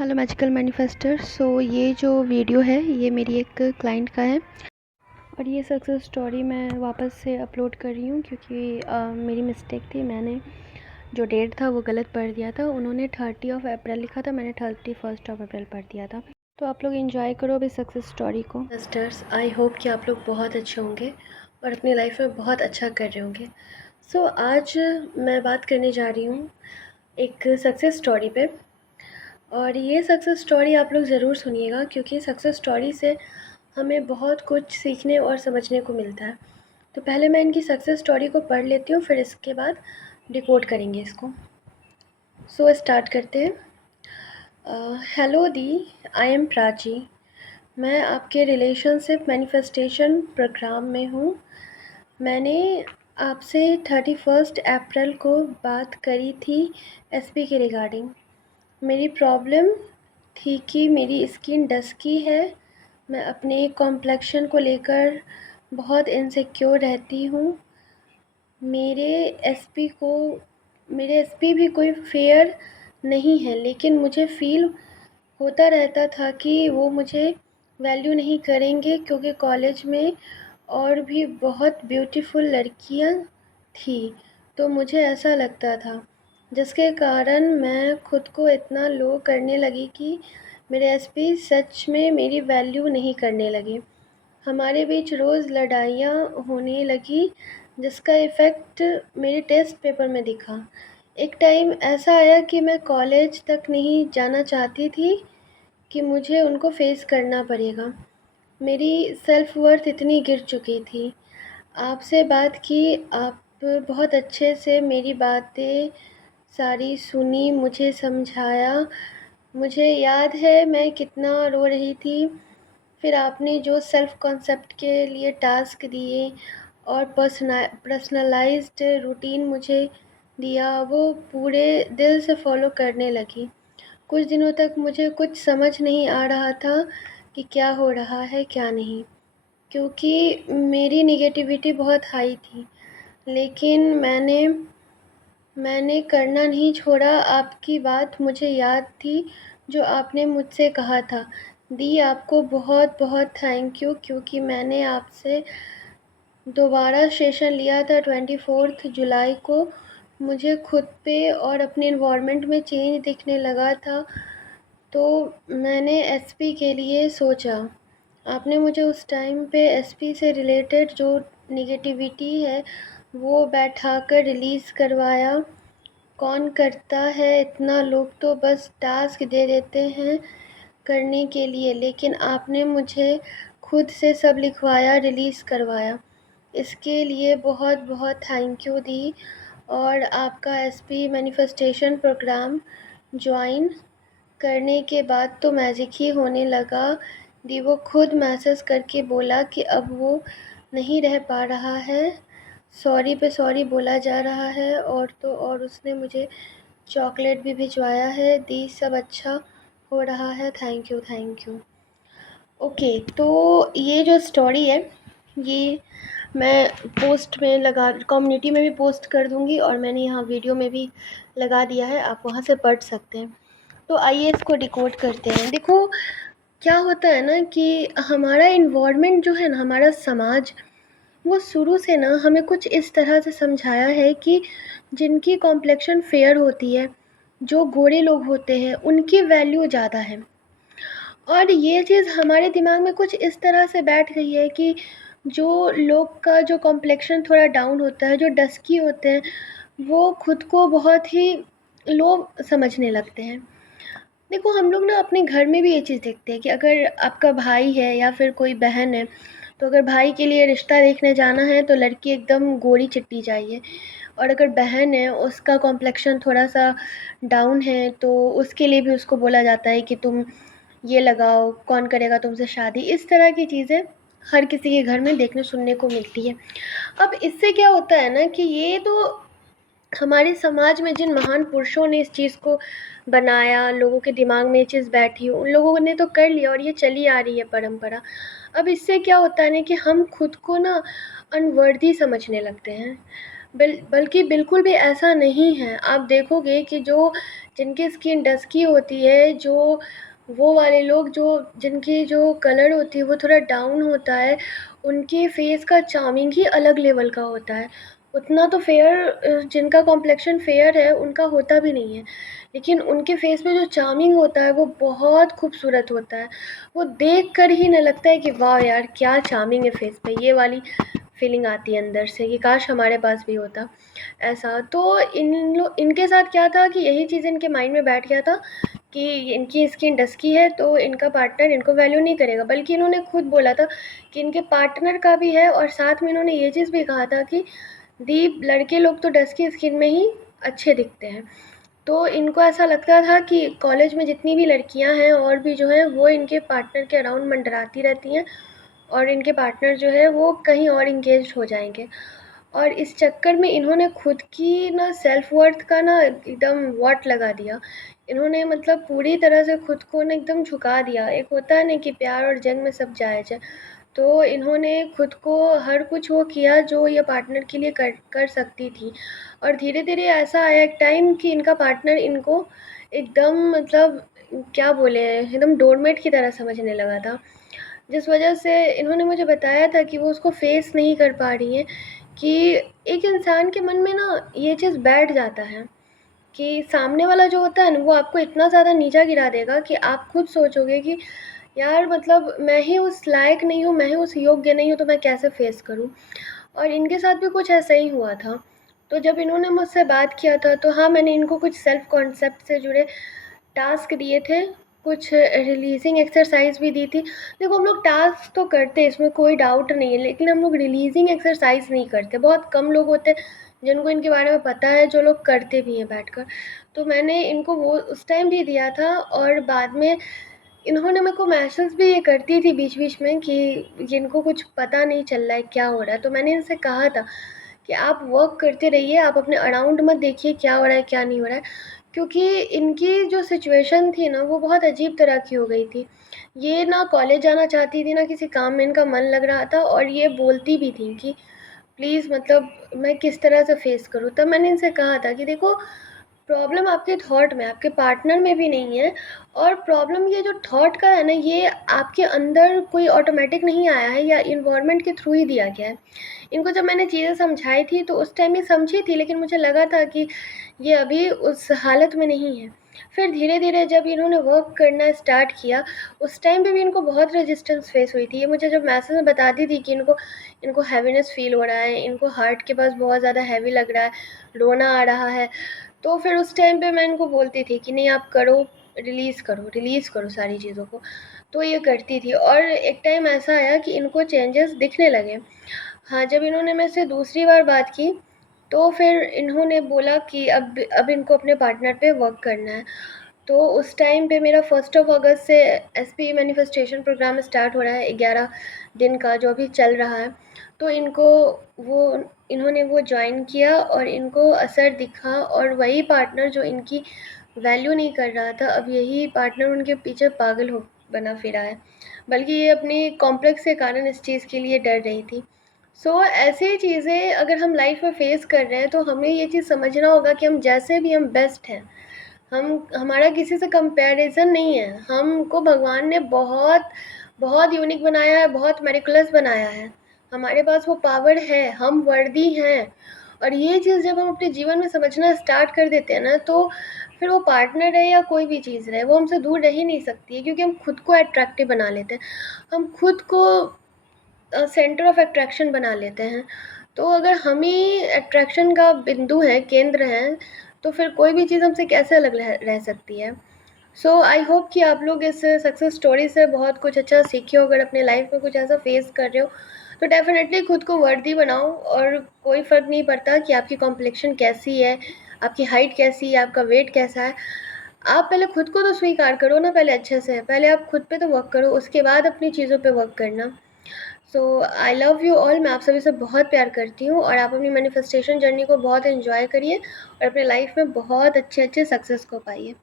Hello magical manifester. ये जो video है ये मेरी एक क्लाइंट का है और ये सक्सेस स्टोरी मैं वापस से अपलोड कर रही हूँ क्योंकि मेरी मिस्टेक थी। मैंने जो डेट था वो गलत पढ़ दिया था। उन्होंने 30 अप्रैल लिखा था, मैंने 31 अप्रैल पढ़ दिया था। तो आप लोग एंजॉय करो अभी सक्सेस स्टोरी को। सिस्टर्स, आई होप कि आप लोग बहुत अच्छे होंगे और अपनी लाइफ में बहुत अच्छा कर रहे होंगे। आज मैं बात करने जा रही हूँ एक सक्सेस स्टोरी पे, और ये सक्सेस स्टोरी आप लोग ज़रूर सुनिएगा क्योंकि सक्सेस स्टोरी से हमें बहुत कुछ सीखने और समझने को मिलता है। तो पहले मैं इनकी सक्सेस स्टोरी को पढ़ लेती हूँ, फिर इसके बाद डिकोड करेंगे इसको। स्टार्ट करते हैं। Hello the, I am Prachi. मैं आपके रिलेशनशिप मैनिफेस्टेशन प्रोग्राम में हूँ। मैंने आपसे 31 अप्रैल को बात करी थी एसपी के रिगार्डिंग। मेरी प्रॉब्लम थी कि मेरी स्किन डस्की है। मैं अपने कॉम्प्लेक्शन को लेकर बहुत इनसिक्योर रहती हूँ। मेरे एसपी भी कोई फेयर नहीं है, लेकिन मुझे फ़ील होता रहता था कि वो मुझे वैल्यू नहीं करेंगे क्योंकि कॉलेज में और भी बहुत ब्यूटीफुल लड़कियाँ थी। तो मुझे ऐसा लगता था, जिसके कारण मैं खुद को इतना लो करने लगी कि मेरे एसपी सच में मेरी वैल्यू नहीं करने लगे। हमारे बीच रोज़ लड़ाइयाँ होने लगी, जिसका इफ़ेक्ट मेरे टेस्ट पेपर में दिखा। एक टाइम ऐसा आया कि मैं कॉलेज तक नहीं जाना चाहती थी कि मुझे उनको फेस करना पड़ेगा। मेरी सेल्फ वर्थ इतनी गिर चुकी थी। आपसे बात की, आप बहुत अच्छे से मेरी बातें सारी सुनी, मुझे समझाया। मुझे याद है मैं कितना रो रही थी। फिर आपने जो सेल्फ कॉन्सेप्ट के लिए टास्क दिए और पर्सनलाइज्ड रूटीन मुझे दिया, वो पूरे दिल से फॉलो करने लगी। कुछ दिनों तक मुझे कुछ समझ नहीं आ रहा था कि क्या हो रहा है क्या नहीं, क्योंकि मेरी नेगेटिविटी बहुत हाई थी। लेकिन मैंने करना नहीं छोड़ा। आपकी बात मुझे याद थी जो आपने मुझसे कहा था। दी, आपको बहुत बहुत थैंक यू, क्योंकि मैंने आपसे दोबारा सेशन लिया था 24 जुलाई को। मुझे खुद पे और अपने इन्वायरमेंट में चेंज दिखने लगा था, तो मैंने एसपी के लिए सोचा। आपने मुझे उस टाइम पे एसपी से रिलेटेड जो निगेटिविटी है वो बैठाकर रिलीज़ करवाया। कौन करता है इतना, लोग तो बस टास्क दे देते हैं करने के लिए, लेकिन आपने मुझे खुद से सब लिखवाया, रिलीज़ करवाया। इसके लिए बहुत बहुत थैंक यू दी। और आपका एसपी मैनिफेस्टेशन प्रोग्राम ज्वाइन करने के बाद तो मैजिक ही होने लगा दी। वो खुद मैसेज करके बोला कि अब वो नहीं रह पा रहा है, सॉरी पे सॉरी बोला जा रहा है, और तो और उसने मुझे चॉकलेट भी भिजवाया है। दी, सब अच्छा हो रहा है, thank you thank you. Okay, तो ये जो स्टोरी है ये मैं पोस्ट में लगा, कम्युनिटी में भी पोस्ट कर दूँगी और मैंने यहाँ वीडियो में भी लगा दिया है, आप वहाँ से पढ़ सकते हैं। तो आइए इसको डिकोड करते हैं। देखो क्या होता है ना कि हमारा इन्वायरमेंट जो है ना, हमारा समाज, वो शुरू से ना हमें कुछ इस तरह से समझाया है कि जिनकी कॉम्प्लेक्शन फेयर होती है, जो गोरे लोग होते हैं, उनकी वैल्यू ज़्यादा है। और ये चीज़ हमारे दिमाग में कुछ इस तरह से बैठ गई है कि जो लोग का जो कॉम्प्लेक्शन थोड़ा डाउन होता है, जो डस्की होते हैं, वो खुद को बहुत ही लो समझने लगते हैं। देखो हम लोग ना अपने घर में भी ये चीज़ देखते हैं कि अगर आपका भाई है या फिर कोई बहन है, तो अगर भाई के लिए रिश्ता देखने जाना है तो लड़की एकदम गोरी चिट्टी चाहिए, और अगर बहन है उसका कॉम्प्लेक्शन थोड़ा सा डाउन है तो उसके लिए भी उसको बोला जाता है कि तुम ये लगाओ, कौन करेगा तुमसे शादी। इस तरह की चीज़ें हर किसी के घर में देखने सुनने को मिलती है। अब इससे क्या होता है ना कि ये तो हमारे समाज में जिन महान पुरुषों ने इस चीज़ को बनाया, लोगों के दिमाग में ये चीज़ बैठी हो, उन लोगों ने तो कर लिया और ये चली आ रही है परंपरा। अब इससे क्या होता है ना कि हम खुद को ना अनवर्दी समझने लगते हैं। बल्कि बिल्कुल भी ऐसा नहीं है। आप देखोगे कि जो जिनकी स्किन डस्की होती है, जो वो वाले लोग जो जिनकी जो कलर होती है वो थोड़ा डाउन होता है, उनके फेस का चार्मिंग ही अलग लेवल का होता है। उतना तो जिनका कॉम्प्लेक्शन फेयर है उनका होता भी नहीं है, लेकिन उनके फेस पे जो चार्मिंग होता है वो बहुत खूबसूरत होता है। वो देख कर ही न लगता है कि वाह यार क्या चार्मिंग है फेस पे, ये वाली फीलिंग आती है अंदर से कि काश हमारे पास भी होता ऐसा। तो इनके साथ क्या था कि यही चीज़ इनके माइंड में बैठ गया था कि इनकी स्किन डस्की है तो इनका पार्टनर इनको वैल्यू नहीं करेगा। बल्कि इन्होंने खुद बोला था कि इनके पार्टनर का भी है, और साथ में इन्होंने ये चीज़ भी कहा था कि दीप लड़के लोग तो डस्की स्किन में ही अच्छे दिखते हैं। तो इनको ऐसा लगता था कि कॉलेज में जितनी भी लड़कियां हैं और भी जो हैं वो इनके पार्टनर के अराउंड मंडराती रहती हैं, और इनके पार्टनर जो है वो कहीं और इंगेज हो जाएंगे। और इस चक्कर में इन्होंने खुद की ना सेल्फ वर्थ का ना एकदम वॉट लगा दिया। इन्होंने मतलब पूरी तरह से खुद को ना एकदम झुका दिया। एक होता है ना कि प्यार और जंग में सब जायज़ है, तो इन्होंने खुद को हर कुछ वो किया जो ये पार्टनर के लिए कर कर सकती थी। और धीरे-धीरे ऐसा आया एक टाइम कि इनका पार्टनर इनको एकदम मतलब क्या बोले एकदम डोरमेट की तरह समझने लगा था। जिस वजह से इन्होंने मुझे बताया था कि वो उसको फ़ेस नहीं कर पा रही हैं कि एक इंसान के मन में ना ये चीज़ बैठ जाता है कि सामने वाला जो होता है ना वो आपको इतना ज़्यादा नीचा गिरा देगा कि आप खुद सोचोगे कि यार मतलब मैं ही उस लायक नहीं हूँ, मैं ही उस योग्य नहीं हूँ, तो मैं कैसे फ़ेस करूँ। और इनके साथ भी कुछ ऐसा ही हुआ था। तो जब इन्होंने मुझसे बात किया था तो हाँ, मैंने इनको कुछ सेल्फ कॉन्सेप्ट से जुड़े टास्क दिए थे, कुछ रिलीज़िंग एक्सरसाइज़ भी दी थी। देखो हम लोग टास्क तो करते हैं, इसमें कोई डाउट नहीं है, लेकिन हम लोग रिलीज़िंग एक्सरसाइज़ नहीं करते। बहुत कम लोग होते हैं जिनको इनके बारे में पता है, जो लोग करते भी हैं बैठकर। तो मैंने इनको वो उस टाइम भी दिया था, और बाद में इन्होंने मेरे को मैसेज भी ये करती थी बीच-बीच में कि इनको कुछ पता नहीं चल रहा है क्या हो रहा है। तो मैंने इनसे कहा था कि आप वर्क करते रहिए, आप अपने अराउंड मत देखिए क्या हो रहा है, क्या नहीं हो रहा है। क्योंकि इनकी जो सिचुएशन थी ना वो बहुत अजीब तरह की हो गई थी। ये ना कॉलेज जाना चाहती थी, ना किसी काम में इनका मन लग रहा था, और ये बोलती भी थी कि प्लीज़ मतलब मैं किस तरह से फ़ेस करूँ। तब मैंने इनसे कहा था कि देखो प्रॉब्लम आपके थॉट में, आपके पार्टनर में भी नहीं है, और प्रॉब्लम ये जो थॉट का है ना, ये आपके अंदर कोई ऑटोमेटिक नहीं आया है या इन्वायरमेंट के थ्रू ही दिया गया है। इनको जब मैंने चीज़ें समझाई थी तो उस टाइम ये समझी थी, लेकिन मुझे लगा था कि ये अभी उस हालत में नहीं है। फिर धीरे-धीरे जब इन्होंने वर्क करना स्टार्ट किया, उस टाइम पे भी इनको बहुत रेजिस्टेंस फेस हुई थी। ये मुझे जब मैसेज में बताती थी कि इनको इनको हैवीनेस फ़ील हो रहा है, इनको हार्ट के पास बहुत ज़्यादा हैवी लग रहा है, रोना आ रहा है, तो फिर उस टाइम पे मैं इनको बोलती थी कि नहीं आप करो, रिलीज़ करो सारी चीज़ों को। तो ये करती थी, और एक टाइम ऐसा आया कि इनको चेंजेस दिखने लगे। हाँ, जब इन्होंने मेरे से दूसरी बार बात की, तो फिर इन्होंने बोला कि अब इनको अपने पार्टनर पे वर्क करना है। तो उस टाइम पे मेरा 1 अगस्त से एसपी मैनिफेस्टेशन प्रोग्राम स्टार्ट हो रहा है, 11 दिन का जो अभी चल रहा है। तो वो इन्होंने वो जॉइन किया और इनको असर दिखा, और वही पार्टनर जो इनकी वैल्यू नहीं कर रहा था, अब यही पार्टनर उनके पीछे पागल हो बना फिरा है। बल्कि ये अपनी कॉम्प्लेक्स के कारण इस चीज़ के लिए डर रही थी। सो ऐसी चीज़ें अगर हम लाइफ में फेस कर रहे हैं तो हमें ये चीज़ समझना होगा कि हम जैसे भी हम बेस्ट हैं। हम हमारा किसी से कंपैरिज़न नहीं है। हमको भगवान ने बहुत बहुत यूनिक बनाया है, बहुत मेरिकुलस बनाया है। हमारे पास वो पावर है, हम वर्दी हैं। और ये चीज़ जब हम अपने जीवन में समझना स्टार्ट कर देते हैं ना, तो फिर वो पार्टनर रहे या कोई भी चीज़ रहे, वो हमसे दूर रह ही नहीं सकती है, क्योंकि हम खुद को अट्रैक्टिव बना लेते हैं। हम खुद को सेंटर ऑफ अट्रैक्शन बना लेते हैं। तो अगर हम ही अट्रैक्शन का बिंदु हैं, केंद्र हैं, तो फिर कोई भी चीज़ हमसे कैसे अलग रह सकती है। सो आई होप कि आप लोग इस सक्सेस स्टोरी से बहुत कुछ अच्छा सीखे हो। अगर अपने लाइफ में कुछ ऐसा फेस कर रहे हो तो डेफिनेटली खुद को वर्दी बनाओ, और कोई फ़र्क नहीं पड़ता कि आपकी कॉम्प्लेक्शन कैसी है, आपकी हाइट कैसी है, आपका वेट कैसा है। आप पहले खुद को तो स्वीकार करो ना, पहले अच्छे से। पहले आप खुद पे तो वर्क करो, उसके बाद अपनी चीज़ों पे वर्क करना। सो आई लव यू ऑल। मैं आप सभी से बहुत प्यार करती हूँ, और आप अपनी मैनिफेस्टेशन जर्नी को बहुत एंजॉय करिए और अपने लाइफ में बहुत अच्छे अच्छे सक्सेस को पाइए।